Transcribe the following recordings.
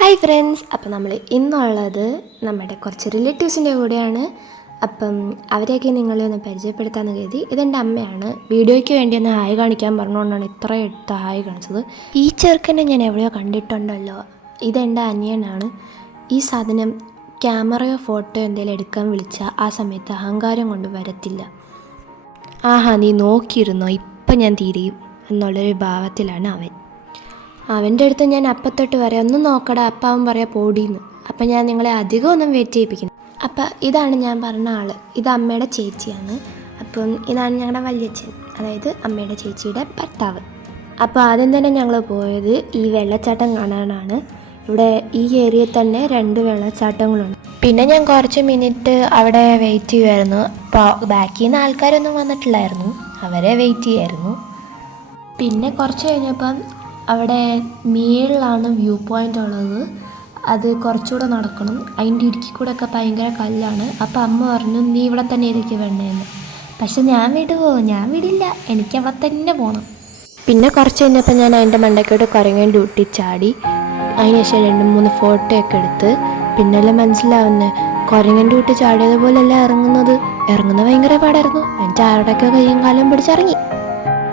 Hi friends, അപ്പോൾ നമ്മൾ ഇന്നുള്ളത് നമ്മുടെ കുറച്ച് റിലേറ്റീവ്സിൻ്റെ കൂടെയാണ്. അപ്പം അവരെയൊക്കെ നിങ്ങളെ ഒന്ന് പരിചയപ്പെടുത്താമെന്ന് കരുതി. ഇതെൻ്റെ അമ്മയാണ്. വീഡിയോയ്ക്ക് വേണ്ടി ഒന്ന് ഹായ് കാണിക്കാൻ പറഞ്ഞുകൊണ്ടാണ് ഇത്ര എടുത്ത് ഹായ് കാണിച്ചത്. ഈ ചെറുക്കനെ ഞാൻ എവിടെയോ കണ്ടിട്ടുണ്ടല്ലോ. ഇതെൻ്റെ അനിയനാണ്. ഈ സാധനം ക്യാമറയോ ഫോട്ടോയോ എന്തെങ്കിലും എടുക്കാൻ വിളിച്ചാൽ ആ സമയത്ത് അഹങ്കാരം കൊണ്ട് വരത്തില്ല. ആഹാ, നീ നോക്കിയിരുന്നോ, ഇപ്പം ഞാൻ തിരിയും എന്നുള്ളൊരു ഭാവത്തിലാണ് അവൻ. അവൻ്റെ അടുത്ത് ഞാൻ അപ്പത്തൊട്ട് പറയാം, ഒന്നും നോക്കടാ, അപ്പം അവൻ പറയാം പോടീന്ന്. അപ്പം ഞാൻ നിങ്ങളെ അധികം ഒന്നും വെയിറ്റ് ചെയ്യിപ്പിക്കുന്നു. അപ്പം ഇതാണ് ഞാൻ പറഞ്ഞ ആൾ. ഇത് അമ്മയുടെ ചേച്ചിയാണ്. അപ്പം ഇതാണ് ഞങ്ങളുടെ വല്യച്ഛൻ, അതായത് അമ്മയുടെ ചേച്ചിയുടെ ഭർത്താവ്. അപ്പോൾ ആദ്യം തന്നെ ഞങ്ങൾ പോയത് ഈ വെള്ളച്ചാട്ടം കാണാനാണ്. ഇവിടെ ഈ ഏരിയയിൽ തന്നെ 2 വെള്ളച്ചാട്ടങ്ങളുണ്ട്. പിന്നെ ഞാൻ കുറച്ച് മിനിറ്റ് അവിടെ വെയിറ്റ് ചെയ്യുമായിരുന്നു. അപ്പോൾ ബാക്കിൽ നിന്ന് ആൾക്കാരൊന്നും വന്നിട്ടില്ലായിരുന്നു, അവരെ വെയിറ്റ് ചെയ്യുമായിരുന്നു. പിന്നെ കുറച്ച് കഴിഞ്ഞപ്പം അവിടെ മേളിലാണ് വ്യൂ പോയിൻ്റ് ഉള്ളത്. അത് കുറച്ചുകൂടെ നടക്കണം. അതിൻ്റെ ഇടുക്കി കൂടെ ഒക്കെ ഭയങ്കര കല്ലാണ്. അപ്പോൾ അമ്മ പറഞ്ഞു, നീ ഇവിടെ തന്നെ ഇരിക്കുക വേണ്ടേന്ന്. പക്ഷെ ഞാൻ വിടില്ല, എനിക്ക് അവിടെ തന്നെ പോകണം. പിന്നെ കുറച്ച് കഴിഞ്ഞപ്പോൾ ഞാൻ അതിൻ്റെ മണ്ടയ്ക്കോട്ട് കുരങ്ങേൻ്റെ ഊട്ടി ചാടി. അതിനുശേഷം 2-3 ഫോട്ടോ ഒക്കെ എടുത്ത്. പിന്നെല്ലാം മനസ്സിലാവുന്നത് കുരങ്ങൻ്റെ ഊട്ടി ചാടിയതുപോലെയല്ല ഇറങ്ങുന്നത് ഭയങ്കര പാടായിരുന്നു. എന്നിട്ട് ആരുടെയൊക്കെ കയ്യും കാലം പിടിച്ചിറങ്ങി.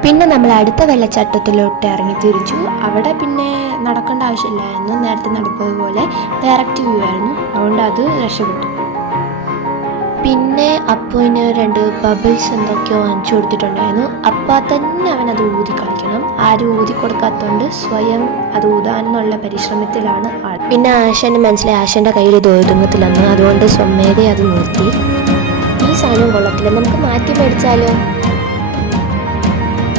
പിന്നെ നമ്മൾ അടുത്ത വെള്ളച്ചാട്ടത്തിലോട്ട് ഇറങ്ങി തിരിച്ചു. അവിടെ പിന്നെ നടക്കേണ്ട ആവശ്യമില്ലായിരുന്നു, നേരത്തെ നടന്നതുപോലെ ഡയറക്റ്റ് വ്യൂ ആയിരുന്നു. അതുകൊണ്ട് അത് രക്ഷപ്പെട്ടു. പിന്നെ അപ്പുവിന് 2 ബബിൾസ് എന്തൊക്കെയോ വാങ്ങിച്ചു കൊടുത്തിട്ടുണ്ടായിരുന്നു. അപ്പോൾ തന്നെ അവനത് ഊതി കളിക്കണം. ആരും ഊതി കൊടുക്കാത്തതുകൊണ്ട് സ്വയം അത് ഊതാനുള്ള പരിശ്രമത്തിലാണ് ആൾ. പിന്നെ ആശാന് മനസ്സിലായി ആശാൻ്റെ കയ്യിൽ ഇത് ഒതുങ്ങത്തില്ലെന്ന്. അതുകൊണ്ട് സ്വമേധയെ അത് നിർത്തി. ഈ സാധനം കൊള്ളത്തില്ല, നമുക്ക് മാറ്റി മേടിച്ചാലോ.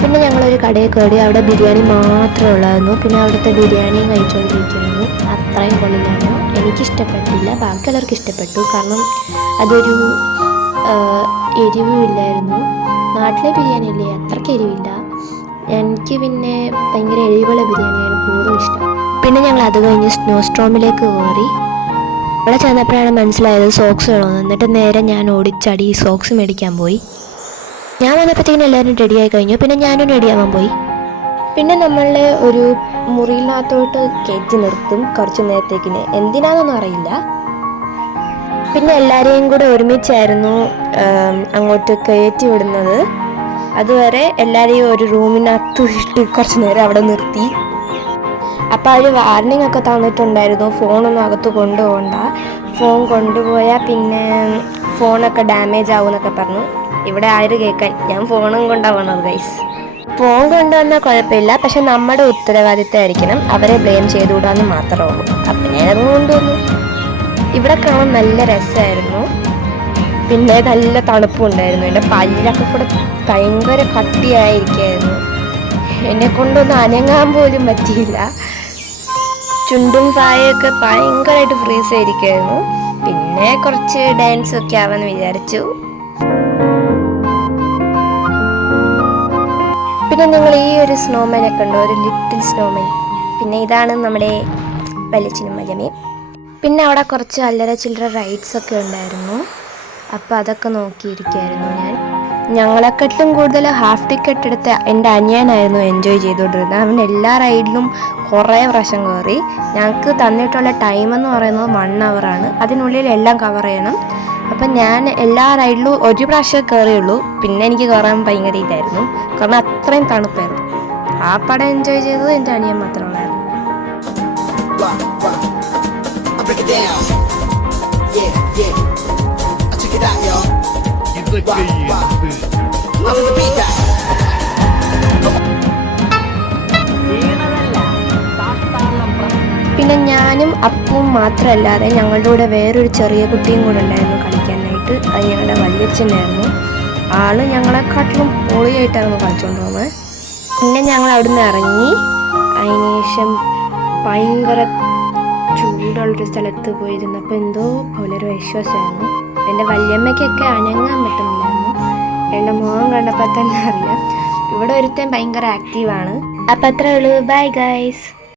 പിന്നെ ഞങ്ങളൊരു കടയിൽ കയറി. അവിടെ ബിരിയാണി മാത്രമേ ഉള്ളായിരുന്നു. പിന്നെ അവിടുത്തെ ബിരിയാണിയും കഴിച്ചുകൊണ്ടിരിക്കുകയായിരുന്നു. അത്രയും കൊള്ളില്ലായിരുന്നു, എനിക്കിഷ്ടപ്പെട്ടില്ല. ബാക്കിയുള്ളവർക്ക് ഇഷ്ടപ്പെട്ടു, കാരണം അതൊരു എരിവുമില്ലായിരുന്നു. നാട്ടിലെ ബിരിയാണി അല്ലേ, അത്രയ്ക്ക് എരിവില്ല. എനിക്ക് പിന്നെ ഭയങ്കര എരിവുള്ള ബിരിയാണിയാണ് കൂടുതൽ ഇഷ്ടം. പിന്നെ ഞങ്ങൾ അത് കഴിഞ്ഞ് സ്നോസ്ട്രോമിലേക്ക് കയറി. അവിടെ ചെന്നപ്പോഴാണ് മനസ്സിലായത് സോക്സ് വേണമെന്ന്. എന്നിട്ട് നേരെ ഞാൻ ഓടിച്ചടി സോക്സ് മേടിക്കാൻ പോയി. ഞാൻ വന്നപ്പോഴത്തേക്കും എല്ലാവരും റെഡിയായി കഴിഞ്ഞു. പിന്നെ ഞാനും റെഡിയാവാൻ പോയി. പിന്നെ നമ്മളെ ഒരു മുറിയിനകത്തോട്ട് കയറ്റി നിർത്തും കുറച്ച് നേരത്തേക്കിന്, എന്തിനാണെന്നൊന്നും അറിയില്ല. പിന്നെ എല്ലാവരെയും കൂടെ ഒരുമിച്ചായിരുന്നു അങ്ങോട്ട് കയറ്റി വിടുന്നത്. അതുവരെ എല്ലാവരെയും ഒരു റൂമിനകത്ത് ഇട്ട് കുറച്ച് നേരം അവിടെ നിർത്തി. അപ്പോൾ അവർ വാർണിംഗ് ഒക്കെ തന്നിട്ടുണ്ടായിരുന്നു, ഫോണൊന്നും അകത്ത് കൊണ്ടുപോകണ്ട, ഫോൺ കൊണ്ടുപോയാൽ പിന്നെ ഫോണൊക്കെ ഡാമേജ് ആവും എന്നൊക്കെ പറഞ്ഞു. ഇവിടെ ആര് കേൾക്കാൻ, ഞാൻ ഫോണും കൊണ്ടാണ് വന്നത് ഗൈസ്. ഫോൺ കൊണ്ടുവന്നാൽ കുഴപ്പമില്ല, പക്ഷെ നമ്മുടെ ഉത്തരവാദിത്തമായിരിക്കണം, അവരെ ബ്ലെയിം ചെയ്തുകൂടാന്ന് മാത്രമേ ഉള്ളൂ. അപ്പം ഞാനത് കൊണ്ടുവന്നു. ഇവിടെ കാണാൻ നല്ല രസമായിരുന്നു. പിന്നെ നല്ല തണുപ്പും ഉണ്ടായിരുന്നു. എൻ്റെ പല്ലൊക്കെ കൂടെ ഭയങ്കര കട്ടിയായിരിക്കായിരുന്നു. എന്നെ കൊണ്ടൊന്നും അനങ്ങാൻ പോലും പറ്റിയില്ല. ചുണ്ടും പായൊക്കെ ഭയങ്കരമായിട്ട് ഫ്രീസ് ആയിരിക്കുമായിരുന്നു. പിന്നെ കുറച്ച് ഡാൻസൊക്കെ ആവാമെന്ന് വിചാരിച്ചു. പിന്നെ നിങ്ങൾ ഈ ഒരു സ്നോമാനൊക്കെ ഉണ്ടോ, ഒരു ലിറ്റിൽ സ്നോമാൻ. പിന്നെ ഇതാണ് നമ്മുടെ വലിയച്ഛനും വല്യമ്മയും. പിന്നെ അവിടെ കുറച്ച് അല്ലറ ചില്ലറ റൈഡ്സൊക്കെ ഉണ്ടായിരുന്നു. അപ്പോൾ അതൊക്കെ നോക്കിയിരിക്കുമായിരുന്നു ഞാൻ. ഞങ്ങളെക്കാട്ടിലും കൂടുതൽ ഹാഫ് ടിക്കറ്റ് എടുത്ത് എൻ്റെ അനിയനായിരുന്നു എൻജോയ് ചെയ്തുകൊണ്ടിരുന്നത്. അവൻ എല്ലാ റൈഡിലും കുറേ പ്രാവശ്യം കയറി. ഞങ്ങൾക്ക് തന്നിട്ടുള്ള ടൈമെന്ന് പറയുന്നത് 1 hour. അതിനുള്ളിൽ എല്ലാം കവർ ചെയ്യണം. അപ്പം ഞാൻ എല്ലാ റൈഡിലും ഒരു പ്രാവശ്യം കയറിയുള്ളൂ. പിന്നെ എനിക്ക് കയറാൻ ഭയങ്കര ഇതായിരുന്നു, കാരണം അത്രയും തണുപ്പായിരുന്നു. ആ പടം എൻജോയ് ചെയ്തത് എൻ്റെ അനിയൻ മാത്രമുള്ളായിരുന്നു. പിന്നെ ഞാനും അപ്പവും മാത്രമല്ലാതെ ഞങ്ങളുടെ കൂടെ വേറൊരു ചെറിയ കുട്ടിയും കൂടെ ഉണ്ടായിരുന്നു കളിക്കാനായിട്ട്. അത് ഞങ്ങളുടെ വല്യച്ഛനായിരുന്നു. ആള് ഞങ്ങളെക്കാട്ടിലും പൊളിയായിട്ടായിരുന്നു കളിച്ചുകൊണ്ട് പോകുന്നത്. പിന്നെ ഞങ്ങൾ അവിടുന്ന് ഇറങ്ങി. അതിനുശേഷം ഭയങ്കര ചൂടുള്ളൊരു സ്ഥലത്ത് പോയിരുന്നപ്പോൾ എന്തോ പോലെ ഒരു വിശ്വാസമായിരുന്നു. എൻ്റെ വല്യമ്മയ്ക്കൊക്കെ അനങ്ങാൻ പറ്റുന്നില്ലായിരുന്നു. എൻ്റെ മുഖം കണ്ടപ്പോൾ തന്നെ അറിയാം. ഇവിടെ ഒരുത്തൻ ഭയങ്കര ആക്റ്റീവാണ്. അപ്പം അത്രേ ഉള്ളൂ. Bye guys.